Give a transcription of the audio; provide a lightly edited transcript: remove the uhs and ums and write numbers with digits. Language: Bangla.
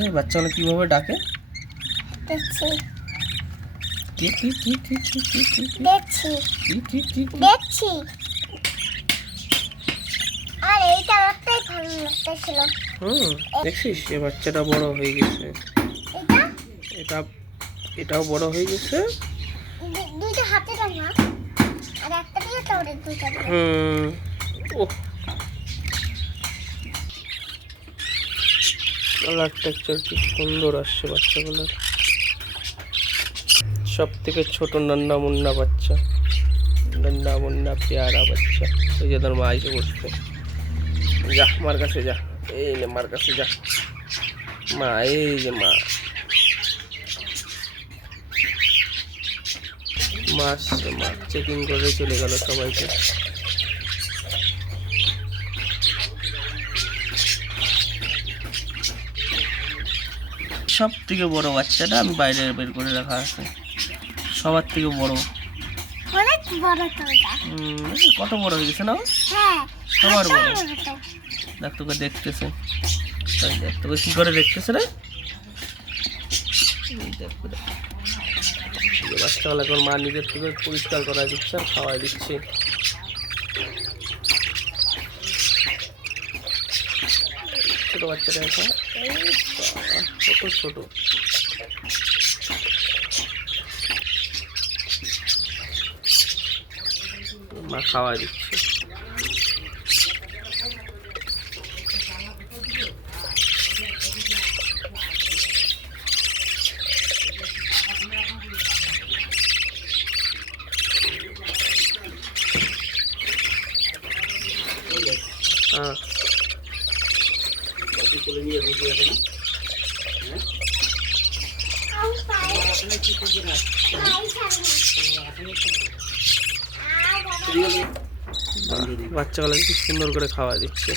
এই বাচ্চাগুলো কিভাবে ডাকে? দেখছি কি কি কি কি কি কি কি দেখছি কি কি কি কি? দেখছি। আর এইটা একটাই ভালো লাগতেছিল। দেখছিস এ বাচ্চাটা বড় হয়ে গেছে। এটা এটা এটাও বড় হয়ে গেছে। দুইটা হাতে রাখা আর একটা দিয়ে তোরে দুইটা দিয়ে। ওহ, কালার টেক্সচার কি সুন্দর আসছে বাচ্চাগুলোর। সব থেকে ছোট নান্না মুন্না বাচ্চা, নান্না মুন্না পেয়ারা বাচ্চা। এই যে তোর মা এসে বসছে। যা মার কাছে যা, এই নে মার কাছে যা। মা, এই যে মা, মাছ মাছ চেকিং করে চলে গেল সবাইকে। সব থেকে বড় বাচ্চাটা আমি বাইরে বের করে রাখা আছে, সবার থেকে বড়। অনেক বড় তো এটা। কত বড় হয়ে গেছে না? হ্যাঁ, সবার বড়। বড় তো। দেখ তোকে দেখতেছে, তাই দেখ তোকে কি করে দেখতেছে রে। বাচ্চাগুলো এখন মা নিজের থেকে পরিষ্কার করা দিচ্ছে আর খাওয়াই দিচ্ছে। ছোট বাচ্চাটা এখন কত ছোট। মা খাওয়াই দিচ্ছে। হ্যাঁ, বাচ্চাগুলোকে কি সুন্দর করে খাওয়া দিচ্ছে।